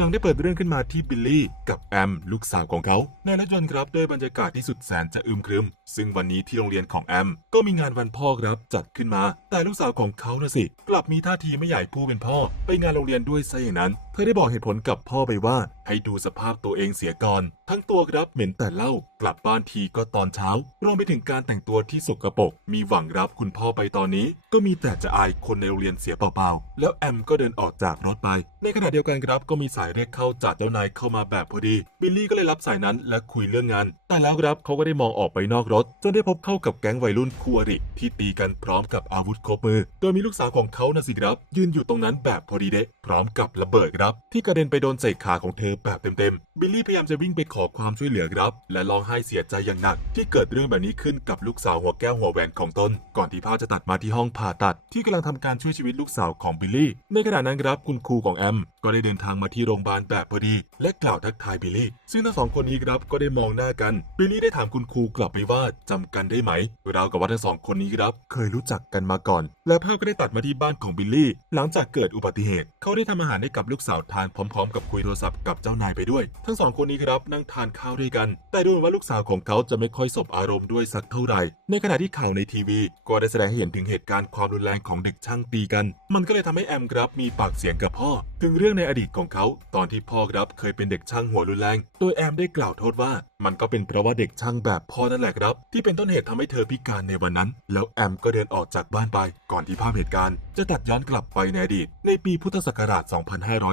นังได้เปิดเรื่องขึ้นมาที่บิลลี่ กับแอม ลูกสาวของเขา ในรถยนต์ครับด้วยบรรยากาศที่สุดแสนจะอึมครึม ซึ่งวันนี้ที่โรงเรียนของแอม ก็มีงานวันพ่อครับจัดขึ้นมา แต่ลูกสาวของเขานะสิ กลับมีท่าทีไม่ใหญ่ผู้เป็นพ่อ ไปงานโรงเรียนด้วยซะอย่างนั้น อได้บอกเหตุผลกับพ่อไปว่า ให้ดูสภาพตัวเองเสียก่อน ทั้งตัวครับเหม็นแต่เหล้ากลับบ้านทีก็ตอนเช้ารวมไปถึงการแต่งตัวที่สกปรกมีหวังรับคุณพ่อไปตอนนี้ ก็มีแต่จะอายคนในโรงเรียนเสียเปล่าๆแล้วแอมก็เดินออกจากรถไป ในขณะเดียวกันครับก็มีสายเรียกเข้าจากเจ้านายเข้ามาแบบพอดี บิลลี่ก็เลยรับสายนั้นและคุยเรื่องงาน แต่แล้วครับเขาก็ได้มองออกไปนอกรถ จนได้พบเข้ากับแก๊งวัยรุ่นคู่อริที่ตีกันพร้อมกับอาวุธครบมือ โดยมีลูกสาวของเขานะสิครับ ยืนอยู่ตรงนั้นแบบพอดีเดะพร้อมกับระเบิดครับที่กระเด็นไปโดนใส่ขาของเธอแบบเต็มๆ บิลลี่พยายามจะวิ่งไปขอความช่วยเหลือครับ และร้องไห้เสียใจอย่างหนัก ที่เกิดเรื่องแบบนี้ขึ้นกับลูกสาวหัวแก้วหัวแหวนของตน ก่อนที่ภาพจะตัดมาที่ห้องผ่าตัด ที่กำลังทำการช่วยชีวิตลูกสาวของบิลลี่ ในขณะนั้นครับคุณครูของแอม ก็ได้เดินทางมาที่โรงพยาบาลแบบพอดี และกล่าวทักทายบิลลี่ ซึ่งทั้งสองคนนี้ครับก็ได้มองหน้ากัน บิลลี่ได้ถามคุณครูกลับไปว่าจำกันได้ไหม เราวกับว่าทั้งสองคนนี้ครับ เคยรู้จักกันมาก่อน และภาพก็ได้ตัดมาที่บ้านของบิลลี่ หลังจากเกิดอุบัติเหตุ เขาได้ทำอาหารให้กับลูกสาวทานพร้อมๆ กับคุยโทรศัพท์กับเจ้านายไปด้วย ทั้งสองคนนี้ครับนั่งทานข้าวด้วยกัน แต่ดูเหมือนว่าลูกสาวของเขาจะไม่ค่อยสบอารมณ์ด้วยสักเท่าไหร่ ในขณะที่ข่าวในทีวี ก็ได้แสดงให้เห็นถึงเหตุการณ์ความรุนแรงของเด็กช่างตีกัน มันก็เลยทำให้แอมครับมีปากเสียงกับพ่อ ถึงเรื่องในอดีตของเขา ตอนที่พ่อครับเคยเป็นเด็กช่างหัวรุนแรง โดยแอมได้กล่าวโทษว่า มันก็เป็นเพราะว่าเด็กช่างแบบพ่อนั่นแหละครับ ที่เป็นต้นเหตุทำให้เธอพิการในวันนั้น แล้วแอมก็เดินออกจากบ้านไป ก่อนที่ภาพเหตุการณ์ จะตัดย้อนกลับไปในอดีต ในปีพุทธศักราช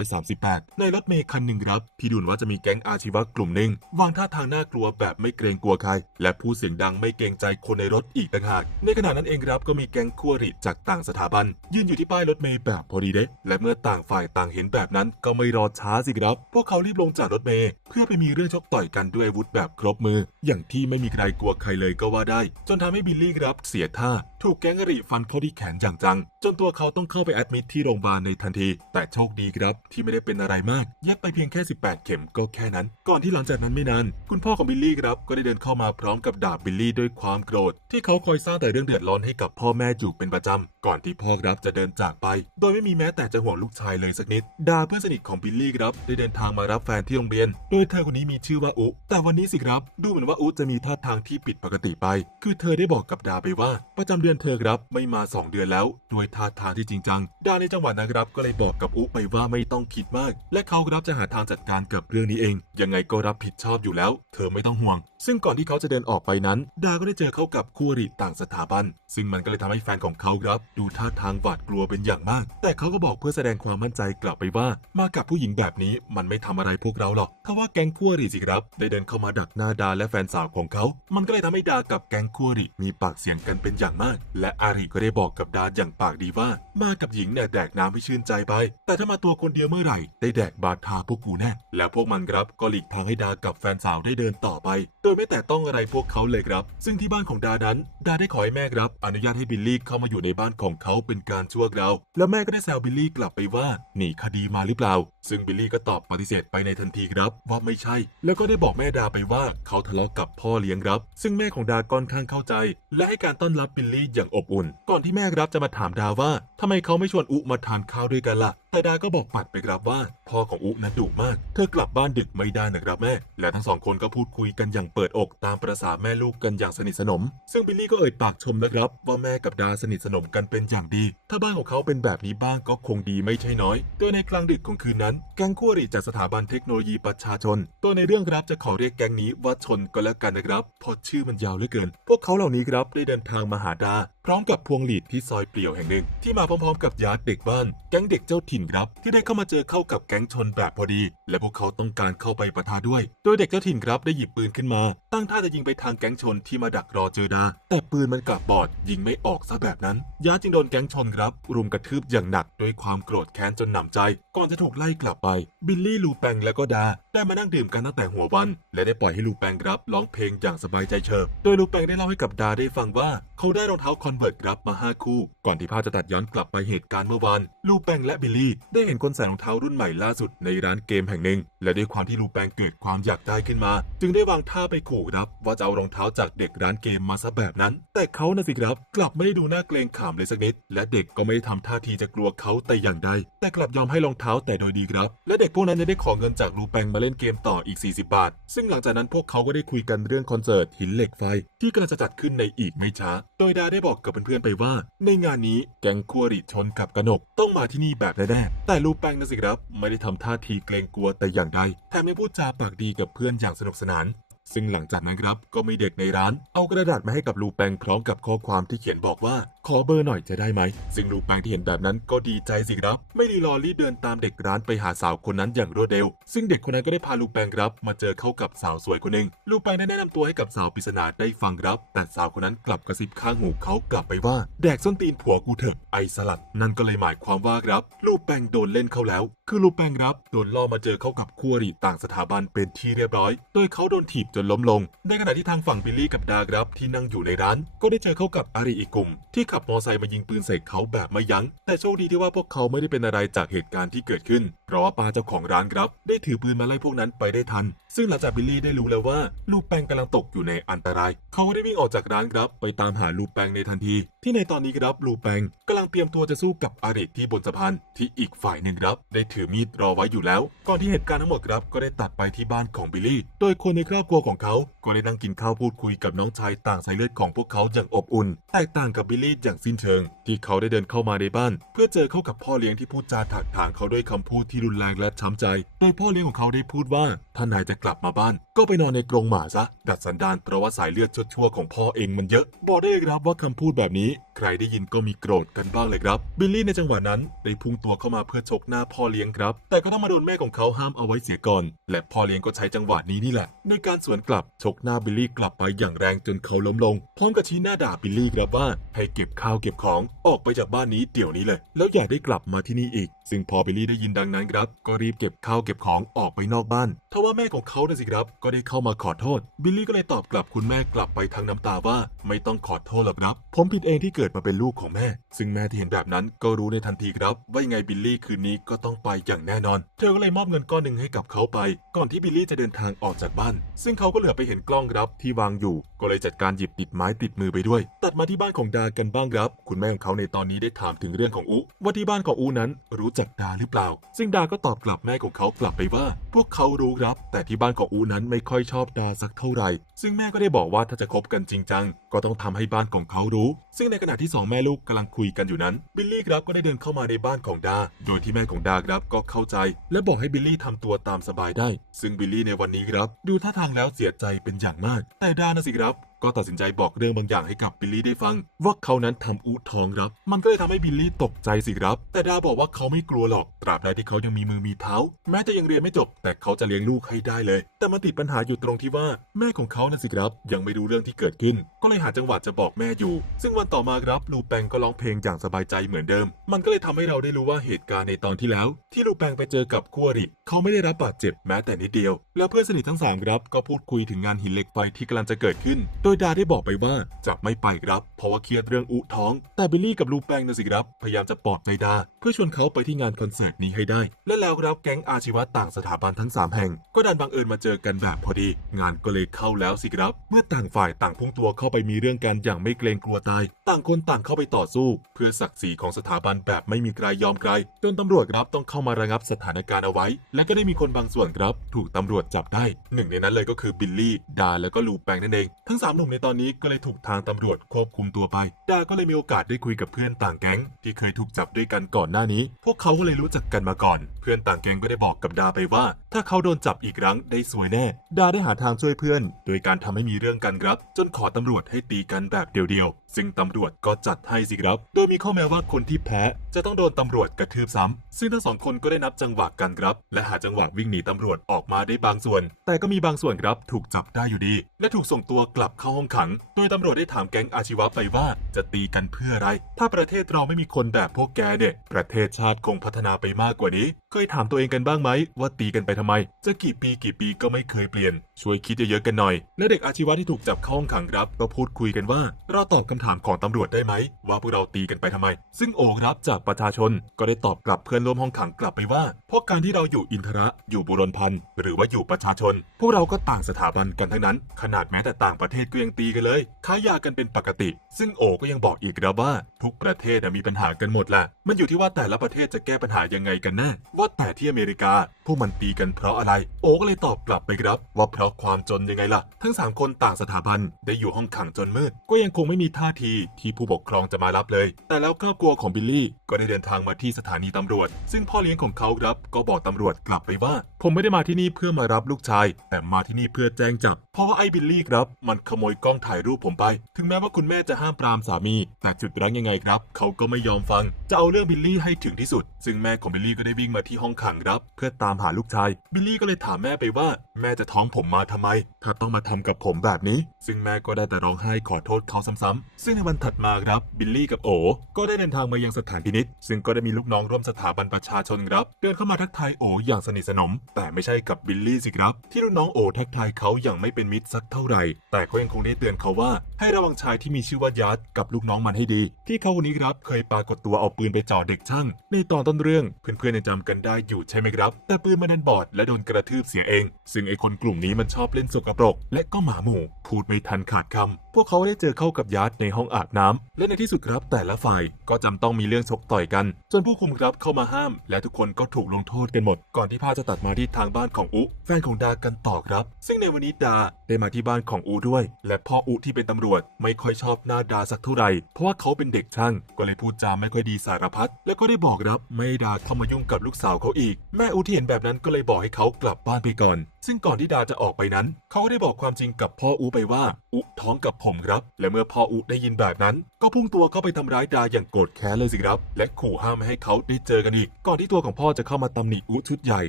2538 ในรถเมล์คันหนึ่งครับที่ดูนว่าจะมีแก๊งอาชีวะกลุ่มหนึ่งวางท่าทางน่ากลัวแบบไม่เกรงกลัวใคร และพูดเสียงดังไม่เกรงใจคนในรถอีกต่างหาก ในขณะนั้นเองครับก็มีแก๊งคู่อริจากต่างสถาบัน ยืนอยู่ที่ป้ายรถเมล์แบบพอดีเดะและเมื่อต่างฝ่ายต่างเห็นแบบนั้นก็ไม่รอช้าสิครับ พวกเขารีบลงจากรถเมล์เพื่อไปมีเรื่องชกต่อยกันด้วยอาวุธแบบครบมือ อย่างที่ไม่มีใครกลัวใครเลยก็ว่าได้ จนทำให้บิลลี่ครับเสียท่า ถูกแก๊งอริฟันเข้าที่แขนอย่างจัง จนตัวเขาต้องเข้าไปแอดมิดที่โรงพยาบาลในทันที แต่โชคดีครับ ที่ไม่ได้เป็นอะไรมาก เย็บไปเพียงแค่ 18 เข็มก็แค่นั้น ก่อนที่หลังจากนั้นไม่นาน คุณพ่อของบิลลี่ครับ ก็ได้เดินเข้ามาพร้อมกับดาบบิลลี่ด้วยความโกรธ ที่เขาคอยสร้างแต่เรื่องเดือดร้อนให้กับพ่อแม่อยู่เป็นประจำ ก่อนที่พ่อครับจะเดินจากไป โดยไม่มีแม้แต่จะห่วงลูกชายเลยสักนิด ดาเพื่อนสนิทของบิลลี่ครับได้เดินทางมารับแฟนที่โรงเรียน โดยเธอคนนี้มีชื่อว่าอุ แต่วันนี้สิครับ ดูเหมือนว่าอุจะมีท่าทางที่ผิดปกติไป คือเธอได้บอกกับดาไปว่าประจำเดือนเธอครับไม่มา 2 เดือนแล้วด้วยท่าทางที่จริงจังดาในจังหวัดนะครับก็เลยบอกกับอุไปว่าไม่ต้องคิดมาก และเขาครับจะหาทางจัดการกับเรื่องนี้เอง ยังไงก็รับผิดชอบอยู่แล้ว เธอไม่ต้องห่วง ซึ่งก่อนที่เขาจะเดินออกไปนั้น ดาก็ได้เจอเขากับคู่อริต่างสถาบัน ซึ่งมันก็เลยทำให้แฟนของเขาครับ ดูท่าทางหวาดกลัวเป็นอย่างมาก แต่เขาก็บอกเพื่อแสดงความมั่นใจกลับไปว่า มากับผู้หญิงแบบนี้มันไม่ทำอะไรพวกเราหรอกถ้าว่าแก๊งคู่อริสิครับ ได้เดินเข้ามาดักหน้าดาและแฟนสาวของเขา มันก็เลยทำให้ดากับแก๊งคู่อริมีปากเสียงกันเป็นอย่างมาก และอาริก็ได้บอกกับดาอย่างปากดีว่า มากับหญิงเนี่ยแดกน้ำให้ชื่นใจไป แต่ถ้ามาตัวคนเดียวเมื่อไหร่ ได้แดกบาดทาพวกกูแน่ แล้วพวกมันครับก็หลีกทางให้ดากับแฟนสาวได้เดินต่อไป โดยไม่แต่ต้องอะไรพวกเขาเลยครับ ซึ่งที่บ้านของดานั้น ดาได้ขอให้แม่ครับ อนุญาตให้บิลลี่เข้ามาอยู่ในบ้านของเขาเป็นการชั่วคราว แล้วแม่ก็ได้แซวบิลลี่กลับไปว่าหนีคดีมาหรือเปล่า ซึ่งบิลลี่ก็ตอบปฏิเสธไปในทันทีครับ ว่าไม่ใช่ แล้วก็ได้บอกแม่ดาไปว่าเขาทะเลาะกับพ่อเลี้ยงครับ ซึ่งแม่ของดาค่อนข้างเข้าใจ และให้การต้อนรับบิลลี่อย่างอบอุ่น ก่อนที่แม่ครับจะมาถามดาว่าทำไมเขาไม่ชวนอุมาทานข้าวด้วยกันล่ะแต่ดาก็บอกปัดไปครับว่า พ่อของอุนั้นดุมาก เธอกลับบ้านดึกไม่ได้นะครับแม่ และทั้งสองคนก็พูดคุยกันอย่างเปิดอกตามประษาแม่ลูกกันอย่างสนิทสนม ซึ่งบิลลี่ก็เอ่ยปากชมนะครับ ว่าแม่กับดาสนิทสนมกันเป็นอย่างดี ถ้าบ้านของเขาเป็นแบบนี้บ้างก็คงดีไม่ใช่น้อย โดยในกลางดึกของคืนนั้นแก๊งคู่อริจากสถาบันเทคโนโลยีประชาชน ตัวในเรื่องครับจะขอเรียกแก๊งนี้ว่าชนก็แล้วกันนะครับเพราะชื่อมันยาวเหลือเกิน พวกเขาเหล่านี้ครับได้เดินทางมาหาดา พร้อมกับพวงหลีดที่ซอยเปลี่ยวแห่งหนึ่ง ที่มาพร้อมๆ กับยาร์ดเด็กบ้าน แก๊งเด็กเจ้าถิ่นครับ ที่ได้เข้ามาเจอเข้ากับแก๊งชนแบบพอดี และพวกเขาต้องการเข้าไปประทะด้วย โดยเด็กเจ้าถิ่นครับได้หยิบปืนขึ้นมา ตั้งท่าจะยิงไปทางแก๊งชนที่มาดักรอเจอดาแต่ปืนมันกลับบอดยิงไม่ออกซะแบบนั้นยาร์ดจึงโดนแก๊งชนครับ รุมกระทืบอย่างหนักด้วยความโกรธแค้นจนหนำใจ ก่อนจะถูกไล่กลับไป บิลลี่ลูแปงและก็ดา ได้มานั่งดื่มกันตั้งแต่หัววัน และได้ปล่อยให้ลูแปงครับร้องเพลงอย่างสบายใจเฉิบโดยลูแปงได้เล่าให้กับดาได้ฟังว่าเขาได้รองเท้าคอนเวิร์ตครับมาห้าคู่ ก่อนที่ภาพจะตัดย้อนกลับไปเหตุการณ์เมื่อวานลูแปงและบิลลี่ ได้เห็นคนใส่รองเท้ารุ่นใหม่ล่าสุดในร้านเกมแห่งหนึ่ง และด้วยความที่ลูแปงเกิดความอยากได้ขึ้นมา จึงได้วางท่าไปขู่รับ ว่าจะเอารองเท้าจากเด็กร้านเกมมาซะแบบนั้น แต่เขาน่ะสิครับกลับไม่ได้ดูน่าเกรงขามเลยสักนิด และเด็กก็ไม่ได้ทำท่าทีจะกลัวเขาแต่อย่างใดแต่กลับยอมให้รองเท้าแต่โดยดีครับ และเด็กพวกนั้นจะได้ขอเงินจากลูแปงมาเล่นเกมต่ออีก 40 บาท ซึ่งหลังจากนั้นพวกเขาก็ได้คุยกันเรื่องคอนเสิร์ตหินเหล็กไฟ ที่กำลังจะจัดขึ้นในอีกไม่ช้า โดยดาได้บอกกับเพื่อนๆไปว่า ในงานนี้แก๊งคัวริชนกับกนกต้องมาที่นี่แบบแน่ๆแต่ลูแปงนะสิครับไม่ได้ทำท่าทีเกรงกลัวแต่อย่างใดแถมยังพูดจาปากดีกับเพื่อนอย่างสนุกสนาน ซึ่งหลังจากนั้นครับก็มีเด็กในร้าน เอากระดาษมาให้กับลูแปงพร้อมกับข้อความที่เขียนบอกว่า ขอเบอร์หน่อยจะได้ไหม ซึ่งลูแปงที่เห็นแบบนั้นก็ดีใจสิครับ ไม่รีรอรีเดินตามเด็กร้านไปหาสาวคนนั้นอย่างรวดเร็ว ซึ่งเด็กคนนั้นก็ได้พาลูแปงครับ มาเจอเข้ากับสาวสวยคนหนึ่งลูแปงได้แนะนำตัวให้กับสาวปริศนาได้ฟังครับ แต่สาวคนนั้นกลับกระซิบข้างหูเขากลับไปว่า แดกส้นตีนผัวกูเถอะไอสลัด นั่นก็เลยหมายความว่าครับลูแปงโดนเล่นเข้าแล้ว คือลูแปงครับโดนล่อมาเจอเข้ากับคู่อริต่างสถาบันเป็นที่เรียบร้อย โดยเขาโดนถีบจนล้มลง ในขณะที่ทางฝั่งบิลลี่กับดาครับที่นั่งอยู่ในร้าน ก็ได้เจอเข้ากับอารีอีกกลุ่มที่ขับมอไซค์มายิงปืนใส่เขาแบบไม่ยัง้ง แต่โชคดีที่ว่าพวกเขาไม่ได้เป็นอะไรจากเหตุการณ์ที่เกิดขึ้น เพราะว่าปาเจ้าของร้านครับ ได้ถือปืนมาไล่พวกนั้นไปได้ทัน ซึ่งหลังจากบิลลี่ได้รู้แล้วว่าลูแปงกำลังตกอยู่ในอันตราย เขาก็ได้วิ่งออกจากร้านครับ ไปตามหาลูแปงในทันที ที่ในตอนนี้ครับลูแปงกำลังเตรียมตัวจะสู้กับอาริที่บนสะพานที่อีกฝ่ายหนึ่งครับได้ถือมีดรอไว้อยู่แล้ว ก่อนที่เหตุการณ์ทั้งหมดครับก็ได้ตัดไปที่บ้านของบิลลี่ โดยคนในครอบครัวของเขา ก็ได้นั่งกินข้าวพูดคุยกับน้องชายต่างสายเลือดของพวกเขาอย่างอบอุ่น แตกต่างกับบิลลี่อย่างสิ้นเชิง ที่เขาได้เดินเข้ามาในบ้าน เพื่อเจอเข้ากับพ่อเลี้ยงที่พูดจาถักถางเขาด้วยคำพูดที่รุนแรงและช้ำใจ โดยพ่อเลี้ยงของเขาได้พูดว่าถ้านายจะกลับมาบ้าน ก็ไปนอนในกรงหมาซะ ดัดสันดานเพราะว่าสายเลือดชั่วๆของพ่อเองมันเยอะ บอกได้เลยครับว่าคำพูดแบบนี้ ใครได้ยินก็มีโกรธกันบ้างเลยครับ บิลลี่ในจังหวะนั้นได้พุ่งตัวเข้ามาเพื่อชกหน้าพ่อเลี้ยงครับ แต่ก็ต้องมาโดนแม่ของเขาห้ามเอาไว้เสียก่อน และพ่อเลี้ยงก็ใช้จังหวะนี้นี่แหละ ในการสวนกลับชกหน้าบิลลี่กลับไปอย่างแรงจนเขาล้มลง พร้อมกับชี้หน้าด่าบิลลี่ครับว่าให้เก็บข้าวเก็บของออกไปจากบ้านนี้เดี๋ยวนี้เลย แล้วอย่าได้กลับมาที่นี่อีก ซึ่งพอบิลลี่ได้ยินดังนั้นครับก็รีบเก็บข้าวเก็บของออกไปนอกบ้านทว่าแม่ของเขาน่ะสิครับก็ได้เข้ามาขอโทษ บิลลี่ก็เลยตอบกลับคุณแม่กลับไปทางน้ำตาว่า ไม่ต้องขอโทษหรอกครับ ผมผิดเองที่เกิดิดมาเป็นลูกของแม่ ซึ่งแม่ที่เห็นแบบนั้นก็รู้ในทันทีครับ ว่ายังไงบิลลี่คืนนี้ก็ต้องไปอย่างแน่นอน เธอก็เลยมอบเงินก้อนหนึ่งให้กับเขาไป ก่อนที่บิลลี่จะเดินทางออกจากบ้าน ซึ่งเขาก็เหลือไปเห็นกล้องครับที่วางอยู่ ก็เลยจัดการหยิบติดไม้ติดมือไปด้วย ตัดมาที่บ้านของดากันบ้างครับ คุณแม่ของเขาในตอนนี้ได้ถามถึงเรื่องของอุว่าที่บ้านของอุนั้นรู้จักดาหรือเปล่า ซึ่งดาก็ตอบกลับแม่ของเขากลับไปว่า พวกเขารู้ครับ แต่ที่บ้านของอูนั้นไม่ค่อยชอบดาสักเท่าไหร่ ซึ่งแม่ก็ได้บอกว่าถ้าจะคบกันจริงจัง ก็ต้องทำให้บ้านของเขารู้ ซึ่งในขณะที่สองแม่ลูกกำลังคุยกันอยู่นั้น บิลลี่ครับก็ได้เดินเข้ามาในบ้านของดา โดยที่แม่ของดาครับก็เข้าใจ และบอกให้บิลลี่ทำตัวตามสบายได้ ซึ่งบิลลี่ในวันนี้ครับ ดูท่าทางแล้วเสียใจเป็นอย่างมาก แต่ดานะสิครับ ก็ตัดสินใจบอกเรื่องบางอย่างให้กับบิลลี่ได้ฟัง ว่าเขานั้นทำอุทองครับ มันก็เลยทำให้บิลลี่ตกใจสิครับ แต่ดาบอกว่าเขาไม่กลัวหรอกตราบใดที่เขายังมีมือมีเท้า แม้จะยังเรียนไม่จบ แต่เขาจะเลี้ยงลูกให้ได้เลย แต่มันติดปัญหาอยู่ตรงที่ว่า แม่ของเขานะสิครับ ยังไม่รู้เรื่องที่เกิดขึ้น ก็เลยหาจังหวะจะบอกแม่อยู่ ซึ่งวันต่อมาครับลูแปงก็ร้องเพลงอย่างสบายใจเหมือนเดิม มันก็เลยทำให้เราได้รู้ว่าเหตุการณ์ในตอนที่แล้ว ที่ลูแปงไปเจอกับคู่อริเขาไม่ได้รับบาดเจ็บแม้แต่นิดเดียว แล้วเพื่อนสนิททั้งสามครับก็พูดคุยถึงงานหินเหล็กไฟที่กำลังจะเกิดขึ้น โดยดาได้บอกไปว่าจะไม่ไปครับ เพราะว่าเครียดเรื่องอุท้อง แต่บิลลี่กับลูแปงนะสิครับ พยายามจะปลอบใจดา เพื่อชวนเขาไปที่งานคอนเสิร์ตนี้ให้ได้ และแล้วครับแก๊งอาชีวะต่างสถาบันทั้ง 3 แห่ง ก็ดันบังเอิญมาเจอกันแบบพอดี งานก็เลยเข้าแล้วสิครับ เมื่อต่างฝ่ายต่างพุ่งตัวเข้าไปมีเรื่องกันอย่างไม่เกรงกลัวตาย ต่างคนต่างเข้าไปต่อสู้ เพื่อศักดิ์ศรีของสถาบันแบบไม่มีใครยอมใครจนตำรวจครับต้องเข้ามาระงับสถานการณ์เอาไว้ และก็ได้มีคนบางส่วนครับ ถูกตำรวจจับได้หนึ่งในนั้นเลยก็คือบิลลี่ดาแล้วก็ลูแปงนั่นเองทั้งสามหนุ่มในตอนนี้ก็เลยถูกทางตำรวจควบคุมตัวไป ดาก็เลยมีโอกาสได้คุยกับเพื่อนต่างแก๊ง ที่เคยถูกจับด้วยกันก่อนหน้านี้ พวกเขาก็เลยรู้จักกันมาก่อน เพื่อนต่างแก๊งก็ได้บอกกับดาไปว่า ถ้าเขาโดนจับอีกครั้งได้สวยแน่ ดาได้หาทางช่วยเพื่อน โดยการทำให้มีเรื่องกันครับ จนขอตำรวจให้ตีกันแบบเดียวๆ ซึ่งตำรวจก็จัดให้สิครับ โดยมีข้อแม้ว่าคนที่แพ้ จะต้องโดนตำรวจกระทืบซ้ำซึ่งทั้งสองคนก็ได้นับจังหวะกันครับ และหาจังหวะวิ่งหนีตำรวจออกมาได้บางส่วน แต่ก็มีบางส่วนครับถูกจับได้อยู่ดี และถูกส่งตัวกลับเข้าห้องขัง โดยตำรวจได้ถามแก๊งอาชีวะไปว่าจะตีกันเพื่ออะไร ถ้าประเทศเราไม่มีคนแบบพวกแกเนี่ยประเทศชาติคงพัฒนาไปมากกว่านี้ เคยถามตัวเองกันบ้างไหมว่าตีกันไปทำไม จะกี่ปีกี่ปีก็ไม่เคยเปลี่ยน ช่วยคิดเยอะๆกันหน่อย และเด็กอาชีวะที่ถูกจับเข้าห้องขังครับ ก็พูดคุยกันว่า เราตอบคำถามของตำรวจได้ไหม ว่าพวกเราตีกันไปทำไม ซึ่งโอครับจากประชาชนก็ได้ตอบกลับเพื่อนร่วมห้องขังกลับไปว่า เพราะการที่เราอยู่อินทระอยู่บุรพพันธ์หรือว่าอยู่ประชาชน พวกเราก็ต่างสถาบันกันทั้งนั้น ขนาดแม้แต่ต่างประเทศก็ยังตีกันเลยค้ายากันเป็นปกติ ซึ่งโอก็ยังบอกอีกครับว่า ทุกประเทศมีปัญหากันหมดแหละมันอยู่ที่ว่าแต่ละประเทศจะแก้ปัญหายังไงกันแน่ว่าแต่ที่อเมริกา พวกมันตีกันเพราะอะไร โอก็เลยตอบกลับไปครับ ว่าเพราะความจนยังไงล่ะ ทั้งสามคนต่างสถาบันได้อยู่ห้องขังจนมืด ก็ยังคงไม่มีท่าทีที่ผู้ปกครองจะมารับเลย แต่แล้วครอบครัวของบิลลี่ก็ได้เดินทางมาที่สถานีตำรวจ ซึ่งพ่อเลี้ยงของเขาครับ ก็บอกตำรวจกลับไปว่า ผมไม่ได้มาที่นี่เพื่อมารับลูกชาย แต่มาที่นี่เพื่อแจ้งจับ เพราะว่าไอ้บิลลี่ครับมันขโมยกล้องถ่ายรูปผมไป ถึงแม้ว่าคุณแม่จะห้ามปรามสามี แต่จุดรั้งยังไงครับ เขาก็ไม่ยอมฟัง จะเอาเรื่องบิลลี่ให้ถึงที่สุด ซึ่งแม่ของบิลลี่ก็ได้วิ่งมาที่ห้องขังครับ เพื่อตามหาลูกชาย บิลลี่ก็เลยถามแม่ไปว่า แม่จะท้องผมมาทำไม ถ้าต้องมาทำกับผมแบบนี้ ซึ่งแม่ก็ได้แต่ร้องไห้ขอโทษเขาซ้ำๆซึ่งในวันถัดมาครับ บิลลี่กับโอก็ได้เดินทางมายังสถานพินิษซึ่งก็ได้มีลูกน้องร่วมสถาบันประชาชนครับ เดินเข้ามาทักทายโออย่างสนิทสนม แต่ไม่ใช่กับบิลลี่สิครับ ที่ลูกน้องโอทักทายเขาอย่างไม่เป็นมิตรสักเท่าไหร่ แต่เขายังคงได้เตือนเขาว่า ให้ระวังชายที่มีชื่อว่ายัดกับลูกน้องมันให้ดี ที่เขาคนนี้ครับเคยปรากฏตัวเอาปืนไปจ่อเด็กช่างในตอนต้นเรื่องเพื่อนๆยังจำกันได้อยู่ใช่ไหมครับ แต่ปืนมันดันบอดและโดนกระทืบเสียเอง ซึ่งไอคนกลุ่มนี้มันชอบเล่นสกปรก และก็หมาหมู่ พูดไม่ทันขาดคำพวกเขาได้เจอเข้ากับยัดในห้องอาบน้ำและในที่สุดครับแต่ละฝ่ายก็จำต้องมีเรื่องชกต่อยกัน จนผู้คุมครับเข้ามาห้าม และทุกคนก็ถูกลงโทษกันหมด ก่อนที่ภาพจะตัดมาที่ทางบ้านของอุแฟนของดากันต่อครับ ซึ่งในวันนี้ดาได้มาที่บ้านของอุด้วย และพ่ออุที่เป็นตำรวจไม่ค่อยชอบหน้าดาสักเท่าไหร่เพราะว่าเขาเป็นเด็กช่าง ก็เลยพูดจาไม่ค่อยดีสารพัดแล้วก็ได้บอกครับไม่ดาเข้ามายุ่งกับลูกสาวาวเขาอีก แม่อุที่เห็นแบบนั้นก็เลยบอกให้เขากลับบ้านไปก่อน ซึ่งก่อนที่ดาจะออกไปนั้น เขาก็ได้บอกความจริงกับพ่ออุไปว่า อุท้องกับผมครับ และเมื่อพ่ออุได้ยินแบบนั้น ก็พุ่งตัวเข้าไปทำร้ายดาอย่างโกรธแค้นเลยสิครับ และขู่ห้ามไม่ให้เขาได้เจอกันอีก ก่อนที่ตัวของพ่อจะเข้ามาตำหนิอุชุดใหญ่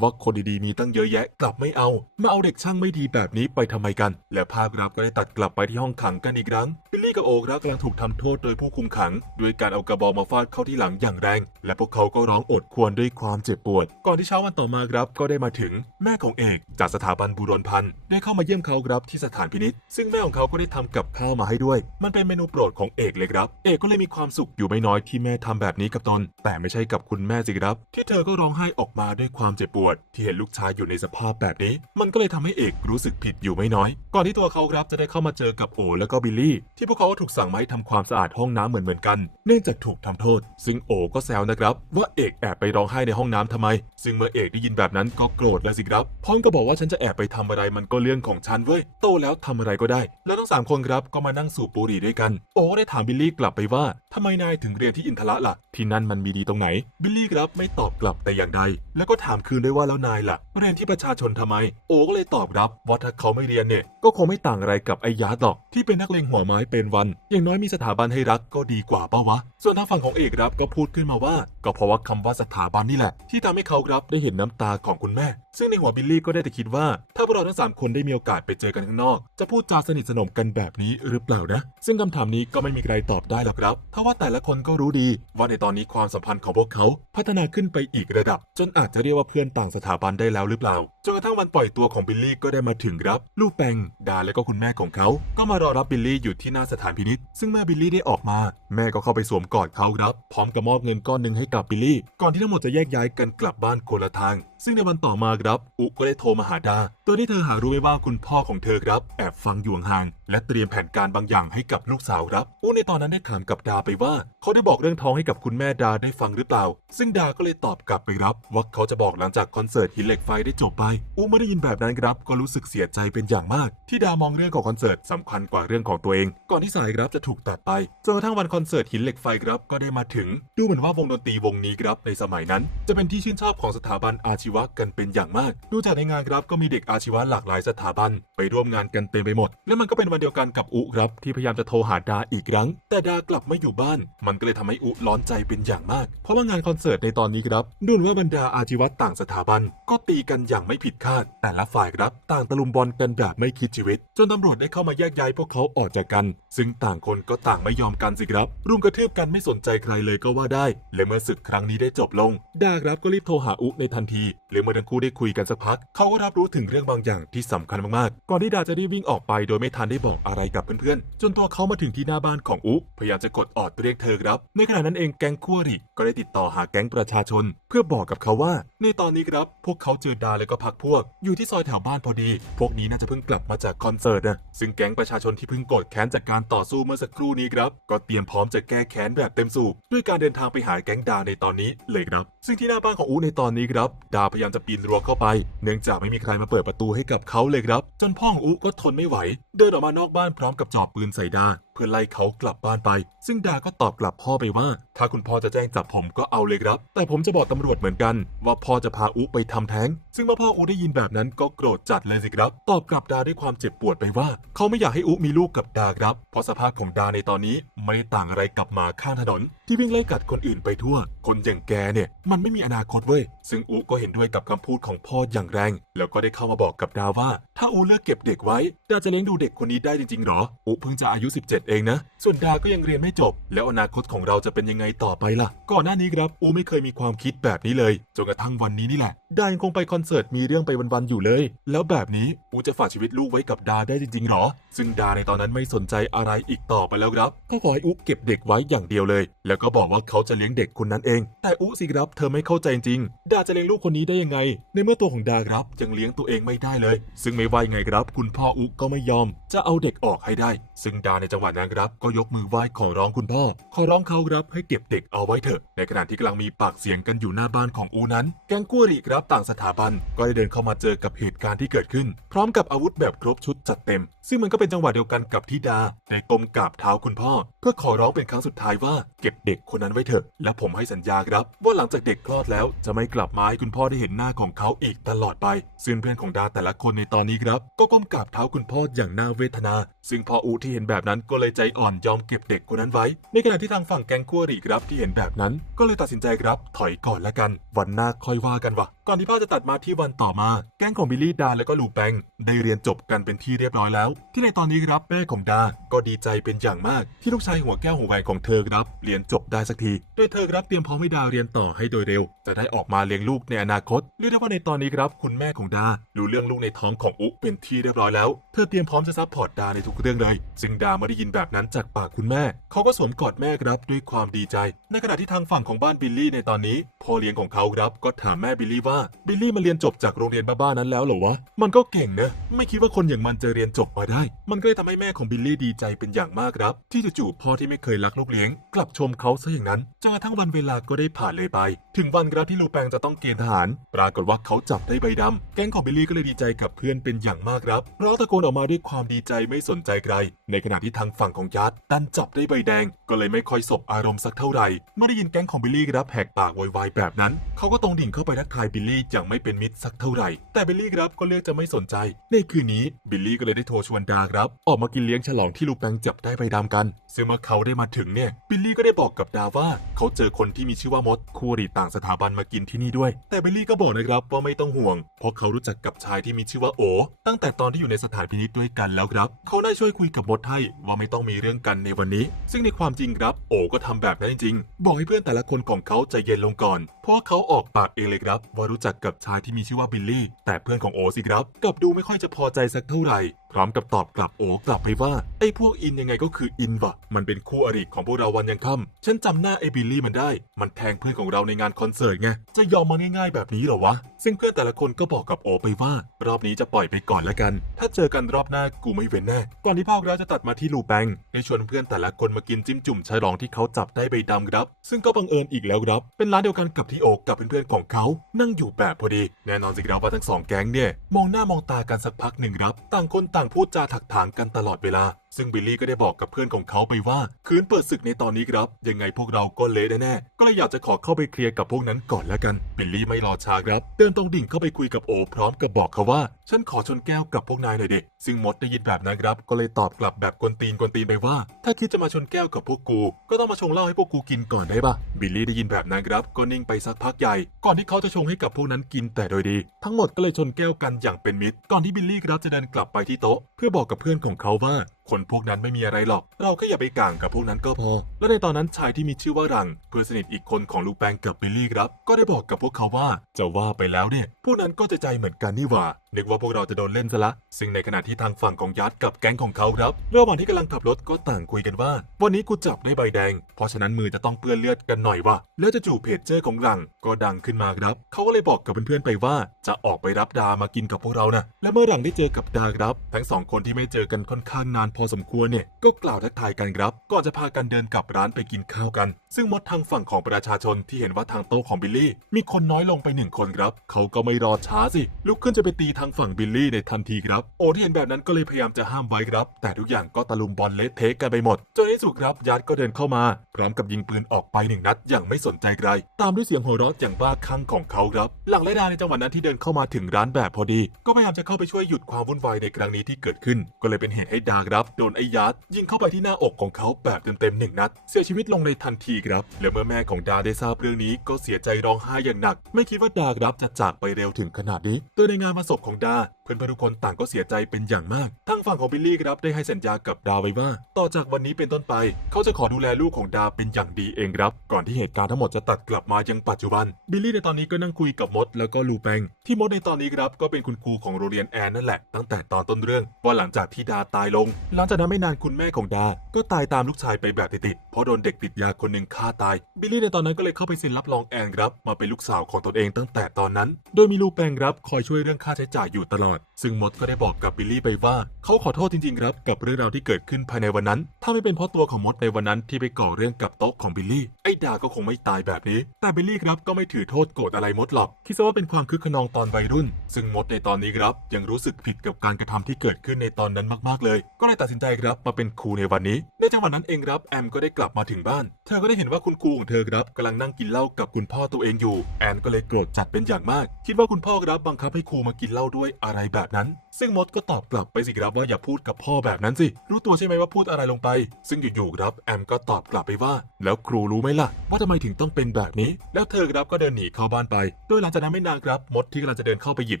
ว่าคนดีๆมีตั้งเยอะแยะกลับไม่เอา มาเอาเด็กช่างไม่ดีแบบนี้ไปทำไมกัน และภาพรับก็ได้ตัดกลับไปที่ห้องขังกันอีกครั้งบิลลี่กับโอครับกำลังถูกทำโทษโดยผู้คุมขัง ด้วยการเอากระบอกมาฟาดเข้าที่หลังอย่างแรง และพวกเขาก็ร้องโอดควญด้วยความเจ็บปวด ก่อนที่เช้าวันต่อมาครับก็ได้มาถึงแม่ของเอกจากสถาบันบุรพพันธ์ได้เข้ามาเยี่ยมเขาครับที่สถานพินิษซึ่งแม่ของเขาก็ได้ทำกับข้าวมาให้ด้วย มันเป็นเมนูโปรดของเอกเลยครับ เอกก็เลยมีความสุขอยู่ไม่น้อยที่แม่ทำแบบนี้กับตน แต่ไม่ใช่กับคุณแม่สิครับ ที่เธอก็ร้องไห้ออกมาด้วยความเจ็บปวด ที่เห็นลูกชายอยู่ในสภาพแบบนี้ มันก็เลยทำให้เอกรู้สึกผิดอยู่ไม่น้อย ก่อนที่ตัวเขาครับจะได้เข้ามาเจอกับโอและก็บิลลี่ ที่พวกเขาถูกสั่งมาให้ทำความสะอาดห้องน้ำเหมือนเหมือนๆกัน เนื่องจากถูกทำโทษ ซึ่งโอก็แซวนะครับ ว่าเอกแอบไปร้องไห้ในห้องน้ำทำไม ซึ่งเมื่อเอกได้ยินแบบนั้นก็โกรธแล้วสิครับพร้อมก็บอกว่าาฉันจะแอบไปทำอะไรมันก็เรื่องของฉันเว้ยโตแล้วทำอะไรก็ได้ แล้วทั้งสามคนครับก็มานั่งสูบบุหรี่ด้วยกัน โอก็ได้ถามบิลลี่กลับไปว่าทำไมนายถึงเรียนที่อินทระล่ะ ที่นั่นมันมีดีตรงไหน บิลลี่ครับไม่ตอบกลับแต่อย่างใด แล้วก็ถามคืนด้วยว่าแล้วนายล่ะ เรียนที่ประชาชนทำไม โอก็เลยตอบรับว่าถ้าเขาไม่เรียนเนี่ยก็คงไม่ต่างอะไรกับไอ้ยาดหรอกที่เป็นนักเลงหัวไม้เป็นวัน อย่างน้อยมีสถาบันให้รักก็ดีกว่าป้าวะ ส่วนทางฝั่งของเอกครับก็พูดขึ้นมาว่า ก็เพราะว่าคำว่าสถาบันนี่แหละ ที่ทำให้เขาครับได้เห็นน้ำตาของคุณแม่ซึ่งในหัวบิลลี่ก็ได้แต่คิดว่า ถ้าพวกเราทั้งสามคนได้มีโอกาสไปเจอกันข้างนอก จะพูดจาสนิทสนมกันแบบนี้หรือเปล่านะ ซึ่งคำถามนี้ก็ไม่มีใครตอบได้หรอกครับ เพราะว่าแต่ละคนก็รู้ดี ว่าในตอนนี้ความสัมพันธ์ของพวกเขาพัฒนาขึ้นไปอีกระดับ จนอาจจะเรียกว่าเพื่อนต่างสถาบันได้แล้วหรือเปล่าจนกระทั่งวันปล่อยตัวของบิลลี่ก็ได้มาถึงครับ ลูกแปงดาและก็คุณแม่ของเขา ก็มารอรับบิลลี่อยู่ที่หน้าสถานพินิษซึ่งเมื่อบิลลี่ได้ออกมา แม่ก็เข้าไปสวมกอดเขาครับ พร้อมกับมอบเงินก้อนหนึ่งให้กับบิลลี่ ก่อนที่ทั้งหมดจะแยกย้ายกันกลับบ้านคนละทาง ซึ่งในวันต่อมาครับอุก็ได้โทรมาหาดาตัวที่เธอหารู้ไว้ว่าคุณพ่อของเธอครับ แอบฟังอยู่ห่างและเตรียมแผนการบางอย่างให้กับลูกสาวครับอุในตอนนั้นได้ถามกับดาไปว่า เขาได้บอกเรื่องท้องให้กับคุณแม่ดาได้ฟังหรือเปล่า ซึ่งดาก็เลยตอบกลับไปครับว่าเขาจะบอกหลังจากคอนเสิร์ตหินเหล็กไฟได้จบไปอุไม่ได้ยินแบบนั้นครับ ก็รู้สึกเสียใจเป็นอย่างมาก ที่ดามองเรื่องของคอนเสิร์ตสำคัญกว่าเรื่องของตัวเอง ก่อนที่สายครับจะถูกตัดไปจนกระทั่งวันคอนเสิร์ตหินเหล็กไฟครับก็ได้มาถึง ดูเหมือนว่าวงดนตรีวงนี้ครับในสมัยนั้น จะเป็นที่ชื่นชอบของสถาบันอาชีวะกันเป็นอย่างมาก ดูจากในงานครับก็มีเด็กอาชีวะหลากหลายสถาบันไปร่วมงานกันเต็มไปหมด และมันก็เป็นวันเดียวกันกับอุครับ ที่พยายามจะโทรหาดาอีกครั้ง แต่ดากลับไม่อยู่บ้าน มันก็เลยทำให้อุร้อนใจเป็นอย่างมาก เพราะว่างานคอนเสิร์ตในตอนนี้ครับดูเหมือนว่าบรรดาอาชีวะต่างสถาบัน ก็ตีกันอย่างไม่ผิดคาด แต่ละฝ่ายครับ ต่างตะลุมบอลกันแบบไม่คิดชีวิต จนตำรวจได้เข้ามาแยกย้ายพวกเขาออกจากกัน ซึ่งต่างคนก็ต่างไม่ยอมกันสิครับ รุมกระทืบกันไม่สนใจใครเลยก็ว่าได้ และเมื่อศึกครั้งนี้ได้จบลง ดาครับก็รีบโทรหาอุในทันทีและเมื่อทั้งคู่ได้คุยกันสักพัก เขาก็รับรู้ถึงเรื่องบางอย่างที่สำคัญมากๆ ก่อนที่ดาจะรีบวิ่งออกไปโดยไม่ทันได้บอกอะไรกับเพื่อนๆ จนตัวเขามาถึงที่หน้าบ้านของอุพยายามจะกดออดเรียกเธอครับ ในขณะนั้นเองแก๊งคู่อริก็ได้ติดต่อหาแก๊งประชาชน เพื่อบอกกับเขาว่า ในตอนนี้ครับ พวกเขาเจอดาและก็พักพวก อยู่ที่ซอยแถวบ้านพอดี พวกนี้น่าจะเพิ่งกลับมาจากคอนเสิร์ตนะซึ่งแก๊งประชาชนที่เพิ่งโกรธแค้นจากการต่อสู้เมื่อสักครู่นี้ครับ ก็เตรียมพร้อมจะแก้แค้นแบบเต็มสูบด้วยการเดินทางไปหาแก๊งดาในตอนนี้เลยครับ ซึ่งที่หน้าบ้านของอูในตอนนี้ครับ ดาพยายามจะปีนรั้วเข้าไป เนื่องจากไม่มีใครมาเปิดประตูให้กับเขาเลยครับ จนพ่อของอุก็ทนไม่ไหว เดินออกมานอกบ้านพร้อมกับจอบปืนใส่ดาเพื่อไล่เขากลับบ้านไป ซึ่งดาก็ตอบกลับพ่อไปว่า ถ้าคุณพ่อจะแจ้งจับผมก็เอาเลยครับ แต่ผมจะบอกตำรวจเหมือนกัน ว่าพ่อจะพาอุไปทำแท้ง ซึ่งเมื่อพ่ออุได้ยินแบบนั้นก็โกรธจัดเลยสิครับ ตอบกลับดาด้วยความเจ็บปวดไปว่า เขาไม่อยากให้อุมีลูกกับดาครับ เพราะสภาพของดาในตอนนี้ไม่ได้ต่างอะไรกับหมาข้างถนน ที่วิ่งไล่กัดคนอื่นไปทั่ว คนอย่างแกเนี่ย มันไม่มีอนาคตเว้ย ซึ่งอุก็เห็นด้วยกับคำพูดของพ่ออย่างแรง แล้วก็ได้เข้ามาบอกกับดาว่า ถ้าอุเลือกเก็บเด็กไว้ดาจะเลี้ยงดูเด็กคนนี้ได้จริงๆหรออุเพิ่งจะอายุ 17เองนะ ส่วนดาก็ยังเรียนไม่จบ แล้วอนาคตของเราจะเป็นยังไงต่อไปล่ะ ก่อนหน้านี้ครับอูไม่เคยมีความคิดแบบนี้เลย จนกระทั่งวันนี้นี่แหละ ดายังคงไปคอนเสิร์ตมีเรื่องไปวันๆอยู่เลย แล้วแบบนี้อูจะฝากชีวิตลูกไว้กับดาได้จริงๆหรอ ซึ่งดาในตอนนั้นไม่สนใจอะไรอีกต่อไปแล้วครับ ก็ขอให้อูเก็บเด็กไว้อย่างเดียวเลย แล้วก็บอกว่าเขาจะเลี้ยงเด็กคนนั้นเอง แต่อูสิครับเธอไม่เข้าใจจริง ดาจะเลี้ยงลูกคนนี้ได้ยังไง ในเมื่อตัวของดาครับยังเลี้ยงตัวเองไม่ได้เลย ซึ่งไม่ว่ายังไงครับ คุณพ่ออุก็ไม่ยอม จะเอาเด็กออกให้ได้ ซึ่งดาในจังหวะนั้นครับก็ยกมือไหว้ขอร้องคุณพ่อ ขอร้องเขาครับให้เก็บเด็กเอาไว้เถอะ ในขณะที่กำลังมีปากเสียงกันอยู่หน้าบ้านของอูนั้น แก๊งกู้ริครับต่างสถาบัน ก็ได้เดินเข้ามาเจอกับเหตุการณ์ที่เกิดขึ้น พร้อมกับอาวุธแบบครบชุดจัดเต็ม ซึ่งมันก็เป็นจังหวะเดียวกันกับที่ดาได้ก้มกราบเท้าคุณพ่อ เพื่อขอร้องเป็นครั้งสุดท้ายว่าเก็บเด็กคนนั้นไว้เถอะ และผมให้สัญญาครับ ว่าหลังจากเด็กคลอดแล้วจะไม่กลับมาให้คุณพ่อได้เห็นหน้าของเขาอีกตลอดไป ซึ่งเพื่อนของดาแต่ละคนในตอนนี้ครับ ก็ก้มกราบเท้าคุณพ่ออย่างน่าเวทนา ซึ่งพออูที่เห็นแบบนั้นก็เลยใจอ่อนยอมเก็บเด็กคนนั้นไว้ ในขณะที่ทางฝั่งแก๊งคู่อริครับที่เห็นแบบนั้น ก็เลยตัดสินใจครับถอยก่อนละกัน วันหน้าค่อยว่ากันวะก่อนที่ภาพจะตัดมาที่วันต่อมา แก๊งของบิลลี่ดาและก็ลูแปงได้เรียนจบกันเป็นที่เรียบร้อยแล้ว ที่ในตอนนี้ครับแม่ของดาก็ดีใจเป็นอย่างมาก ที่ลูกชายหัวแก้วหัวแหวนของเธอครับเรียนจบได้สักทีโดยเธอครับเตรียมพร้อมให้ดาเรียนต่อให้โดยเร็ว จะได้ออกมาเลี้ยงลูกในอนาคตเรียกได้ว่าในตอนนี้ครับคุณแม่ของดารู้เรื่องลูกในท้องของอุเป็นที่เรียบร้อยแล้วเธอเตรียมพร้อมจะซัพพอร์ตดาในทุกเรื่องเลย ซึ่งดาเมื่อได้ยินแบบนั้นจากปากคุณแม่ เขาก็สวมกอดแม่ครับด้วยความดีใจ ในขณะที่ทางฝั่งของบ้านบิลลี่ในตอนนี้พ่อเลี้ยงของเขาครับก็ถามแม่บิลลี่ว่าบิลลี่มาเรียนจบจากโรงเรียนบ้าๆนั้นแล้วเหรอวะ มันก็เก่งนะ ไม่คิดว่าคนอย่างมันจะเรียนจบมาได้ มันก็เลยทำให้แม่ของบิลลี่ดีใจเป็นอย่างมากครับ ที่จู่ๆพ่อที่ไม่เคยรักลูกเลี้ยง กลับชมเขาซะอย่างนั้นจนกระทั่งวันเวลาก็ได้ผ่านเลยไป ถึงวันครับที่ลูแปงจะต้องเกณฑ์ทหาร ปรากฏว่าเขาจับได้ใบดำแก๊งของบิลลี่ก็เลยดีใจกับเพื่อนเป็นอย่างมากครับร้องตะโกนออกมาด้วยความดีใจไม่สนใจใคร ในขณะที่ทางฝั่งของยัดดันจับได้ใบแดง ก็เลยไม่ค่อยสบอารมณ์สักเท่าไหร่เมื่อได้ยินแก๊งของบิลลี่ครับแหกปากโวยวายแบบนั้นเขาก็ตรงดิ่งเข้าไปทักทายบิลลลี่ย่างไม่เป็นมิตรสักเท่าไหร่ แต่เบลลี่ครับก็เลือกจะไม่สนใจ ในคืนนี้เบลลี่ก็เลยได้โทรชวนดาครับ ออกมากินเลี้ยงฉลองที่ลูกแปงจับได้ใบดำกัน ซึ่งเมื่อเขาได้มาถึงเนี่ยบิลลี่ก็ได้บอกกับดาว่า เขาเจอคนที่มีชื่อว่ามดคู่อริต่างสถาบันมากินที่นี่ด้วย แต่เบลลี่ก็บอกนะครับว่าไม่ต้องห่วง เพราะเขารู้จักกับชายที่มีชื่อว่าโอ ตั้งแต่ตอนที่อยู่ในสถานพินิจด้วยกันแล้วครับ เขาได้ช่วยคุยกับมดให้ว่าไม่ต้องมีเรื่องกันในวันนี้ ซึ่งในความจริงครับ โอก็ทำแบบนั้นจริง บอกให้เพื่อนแต่ละคนของเขาใจเย็นลงก่อน เพราะเขาออกปากเองเลยครับว่ารู้จักกับชายที่มีชื่อว่าบิลลี่ แต่เพื่อนของโอสิครับกลับดูไม่ค่อยจะพอใจสักเท่าไหร่ พร้อมกับตอบกลับโอกลับไปว่าไอ้พวกอินยังไงก็คืออินวะมันเป็นคู่อริของพวกเราวันยังค่ำฉันจำหน้าไอ้บิลลี่มันได้ มันแทงเพื่อนของเราในงานคอนเสิร์ตไงจะยอมมาง่าย ๆ แบบนี้หรอวะ ซึ่งเพื่อนแต่ละคนก็บอกกับโอไปว่า รอบนี้จะปล่อยไปก่อนละกัน ถ้าเจอกันรอบหน้ากูไม่เว้นแน่ ก่อนที่พ่อเราจะตัดมาที่ลูแปงได้ชวนเพื่อนแต่ละคนมากินจิ้มจุ่มฉลองที่เขาจับได้ใบดำครับ ซึ่งก็บังเอิญอีกแล้วครับ เป็นร้านเดียวกันกับที่โอกกับเพื่อนๆของเขา นั่งอยู่อยู่แบบพอดี แน่นอนสิครับว่าทั้งสองแก๊งเนี่ยมองหน้ามองตากันสักพักหนึ่งครับ ต่างคนต่างพูดจาถักถางกันตลอดเวลา ซึ่งบิลลี่ก็ได้บอกกับเพื่อนของเขาไปว่า คืนเปิดศึกในตอนนี้ครับ ยังไงพวกเราก็เละแน่ๆก็เลยอยากจะขอเข้าไปเคลียร์กับพวกนั้นก่อนแล้วกันบิลลี่ไม่รอช้าครับ เดินตรงดิ่งเข้าไปคุยกับโอ พร้อมกับบอกเขาว่า ฉันขอชนแก้วกับพวกนายหน่อยเด็กซึ่งมดได้ยินแบบนั้นครับ ก็เลยตอบกลับแบบกวนตีนกวนตีนไปว่า ถ้าคิดจะมาชนแก้วกับพวกกู ก็ต้องมาชงเหล้าให้พวกกูกินก่อนได้ปะบิลลี่ได้ยินแบบนั้นครับก็นิ่งไปสักพักใหญ่ ก่อนที่เขาจะชงให้กับพวกนั้นกินแต่โดยดี ทั้งหมดก็เลยชนแก้วกันอย่างเป็นมิตร ก่อนที่บิลลี่ครับจะเดินกลับไปที่โต๊ะ เพื่อบอกกับเพื่อนของเขาว่าคนพวกนั้นไม่มีอะไรหรอก เราแค่อย่าไปก่างกับพวกนั้นก็พอ และในตอนนั้นชายที่มีชื่อว่ารัง เพื่อนสนิทอีกคนของลูกแปงกับบิลลี่ครับ ก็ได้บอกกับพวกเขาว่าจะว่าไปแล้วเนี่ย พวกนั้นก็จะใจเหมือนกันนี่หว่า นึกว่าพวกเราจะโดนเล่นซะละ ซึ่งในขณะที่ทางฝั่งของยัดกับแก๊งของเขาครับ ระหว่างที่กำลังขับรถก็ต่างคุยกันว่า วันนี้กูจับได้ใบแดง เพราะฉะนั้นมือจะต้องเปื้อนเลือดกันหน่อยว่ะ แล้วจะจู่ๆเพจเจอร์ของรังก็ดังขึ้นมาครับ เขาก็เลยบอกกับเพื่อนๆไปว่า จะออกไปรับดามากินกับพวกเรานะและเมื่อหลังได้เจอกับดาครับ ทั้งสองคนที่ไม่เจอกันค่อนข้างนานพอสมควรเนี่ยก็กล่าวทักทายกันครับ ก่อนจะพากันเดินกลับร้านไปกินข้าวกัน ซึ่งมดทางฝั่งของประชาชนที่เห็นว่าทางโต๊ะของบิลลี่ มีคนน้อยลงไปหนึ่งคนครับเขาก็ไม่รอช้าสิ ลุกขึ้นจะไปตีทางฝั่งบิลลี่ในทันทีครับโอที่เห็นแบบนั้นก็เลยพยายามจะห้ามไว้ครับ แต่ทุกอย่างก็ตะลุมบอลเละเทะกันไปหมดจนในสุดครับยัดก็เดินเข้ามา พร้อมกับยิงปืนออกไปหนึ่งนัดอย่างไม่สนใจใครตามด้วยเสียงหัวเราะอย่างบ้าคลั่งของเขาครับ หลังไลดาในจังหวะนั้นที่เดินเข้ามาถึงร้านแบบพอดี ก็พยายามจะเข้าไปช่วยหยุดความวุ่นวายในครั้งนี้ที่เกิดขึ้น ก็เลยเป็นเหตุให้ดาครับโดนไอ้ยัดยิงเข้าไปที่หน้าอกของเขาแบบเต็มๆหนึ่งนัด เสียชีวิตลงในทันทีครับและเมื่อแม่ของดาได้ทราบเรื่องนี้ก็เสียใจร้องไห้อย่างหนัก ไม่คิดว่าดาครับจะจากไปเร็วถึงขนาดนี้โดยในงานวันศพของดาเพื่อนๆทุกคนต่างก็เสียใจเป็นอย่างมาก ทั้งฝั่งของบิลลี่ครับได้ให้สัญญากับดาไว้ว่า ต่อจากวันนี้เป็นต้นไป เขาจะขอดูแลลูกของดาเป็นอย่างดีเองครับ ก่อนที่เหตุการณ์ทั้งหมดจะตัดกลับมายังปัจจุบัน บิลลี่ในตอนนี้ก็นั่งคุยกับมดแล้วก็ลูแปงที่มดในตอนนี้ครับก็เป็นคุณครูของโรงเรียนแอนนั่นแหละตั้งแต่ตอนต้นเรื่องว่าหลังจากที่ดาตายลงหลังจากนั้นไม่นานคุณแม่ของดา ก็ตายตามลูกชายไปแบบติดๆเพราะโดนเด็กติดยาคนหนึ่งฆ่าตาย บิลลี่ในตอนนั้นก็เลยเข้าไปเซ็นรับรองแอนครับ มาเป็นลูกสาวของตนเองตั้งแต่ตอนนั้น โดยมีลูแปงครับคอยช่วยเรื่องค่าใช้จ่ายอยู่ตลอด ซึ่งมดก็ได้บอกกับบิลลี่ไปว่าเขาขอโทษจริงๆครับกับเรื่องราวที่เกิดขึ้นภายในวันนั้น ถ้าไม่เป็นเพราะตัวของมดในวันนั้นที่ไปก่อเรื่องกับโต๊ะของบิลลี่ไอ้ดาก็คงไม่ตายแบบนี้ แต่บิลลี่ครับก็ไม่ถือโทษโกรธอะไรมดหรอกคิดซะว่าเป็นความคึกขนองตอนวัยรุ่น ซึ่งมดในตอนนี้ครับยังรู้สึกผิดกับการกระทำที่เกิดขึ้นในตอนนั้นมากๆเลย ก็เลยตัดสินใจครับมาเป็นครูในวันนี้ในจังหวะนั้นเองครับแอมก็ได้กลับมาถึงบ้าน เธอก็ได้เห็นว่าคุณครูของเธอครับกำลังนั่งกินเหล้ากับคุณพ่อตัวเองอยู่ แอนก็เลยโกรธจัดเป็นอย่างมาก คิดว่าคุณพ่อครับบังคับให้ครูมากินเหล้าด้วยอะไรแบบนั้น ซึ่งมดก็ตอบกลับไปสิครับว่าอย่าพูดกับพ่อแบบนั้นสิ รู้ตัวใช่ไหมว่าพูดอะไรลงไป ซึ่งอยู่ๆครับแอมก็ตอบกลับไปว่า แล้วครูรู้ไหมล่ะ ว่าทำไมถึงต้องเป็นแบบนี้ แล้วเธอครับก็เดินหนีเข้าบ้านไป โดยหลังจากนั้นไม่นานครับมดที่กำลังจะเดินเข้าไปหยิบ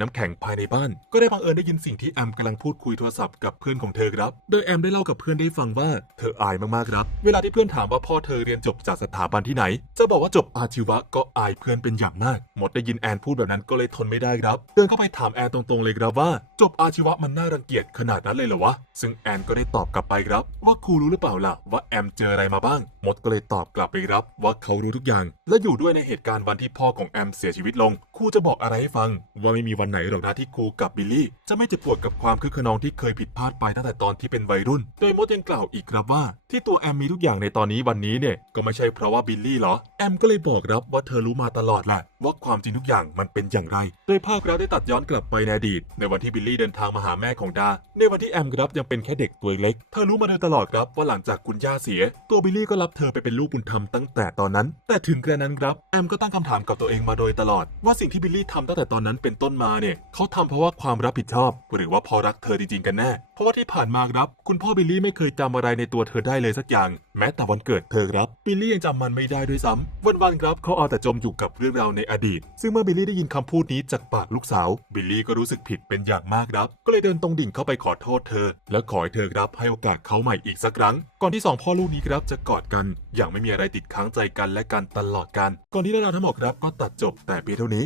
น้ำแข็งภายในบ้าน ก็ได้บังเอิญได้ยินสิ่งที่แอมกำลังพูดคุยโทรศัพท์กับเพื่อนของเธอครับ โดยแอมได้เล่ากับเพื่อนได้ฟังว่าเธออายมากๆครับ เวลาที่เพื่อนถามว่าพ่อเธอเรียนจบจากสถาบันที่ไหน จะบอกว่าจบอาชีวะก็อายเพื่อนเป็นอย่างมาก มดได้ยินแอนพูดแบบนั้นก็เลยทนไม่ได้ครับ เดินเข้าไปถามแอนตรงๆเลยครับว่า จบอาชีวะมันน่ารังเกียจขนาดนั้นเลยเหรอวะ ซึ่งแอนก็ได้ตอบกลับไปครับ ว่าครูรู้หรือเปล่าล่ะว่าแอมเจออะไรมาบ้าง มดก็เลยตอบกลับไปครับ ว่าเขารู้ทุกอย่าง และอยู่ด้วยในเหตุการณ์วันที่พ่อของแอมเสียชีวิตลง ครูจะบอกอะไรให้ฟัง ว่าไม่มีวันไหนหรอกนะที่ครูกับบิลลี่ จะไม่เจ็บปวดกับความคึกขนองที่เคยผิดพลาดไปตั้งแต่ตอนที่เป็นวัยรุ่น โดยมดยังกล่าวอีกครับว่า ที่ตัวแอมมีทุกอย่างในตอนนี้วันนี้เนี่ยก็ไม่ใช่เพราะว่าบิลลี่เหรอแอมก็เลยบอกครับว่าเธอรู้มาตลอดแหละว่าความจริงทุกอย่างมันเป็นอย่างไร โดยภาพเราได้ตัดย้อนกลับไปในอดีต ในวันที่บิลลี่เดินทางมาหาแม่ของดา ในวันที่แอมครับยังเป็นแค่เด็กตัวเล็ก เธอรู้มาโดยตลอดครับว่าหลังจากคุณย่าเสีย ตัวบิลลี่ก็รับเธอไปเป็นลูกบุญธรรมตั้งแต่ตอนนั้น แต่ถึงกระนั้นครับแอมก็ตั้งคำถามกับตัวเองมาโดยตลอด ว่าสิ่งที่บิลลี่ทำตั้งแต่ตอนนั้นเป็นต้นมาเนี่ยเขาทำเพราะว่าความรับผิดชอบ หรือว่าเพอรักเธอจริงๆกันแน่ เพราะว่าที่ผ่านมาครับ คุณพ่อบิลลี่ไม่เคยจำอะไรในตัวเธอได้เลยสักอย่าง แม้แต่วันเกิดเธอครับบิลลี่ยังจำมันไม่ได้ด้วยซ้ำวันๆครับเขาเอาแต่จมอยู่กับเรื่องราวในอดีต ซึ่งเมื่อบิลลี่ได้ยินคำพูดนี้จากปากลูกสาวบิลลี่ก็รู้สึกผิดเป็นอย่างมากครับ ก็เลยเดินตรงดิ่งเข้าไปขอโทษเธอ และขอให้เธอครับให้โอกาสเขาใหม่อีกสักครั้ง ก่อนที่สองพ่อลูกนี้ครับจะกอดกัน อย่างไม่มีอะไรติดค้างใจกันและกันตลอดกัน ก่อนที่เรื่องราวทั้งหมดครับก็ตัดจบแต่เพียงเท่านี้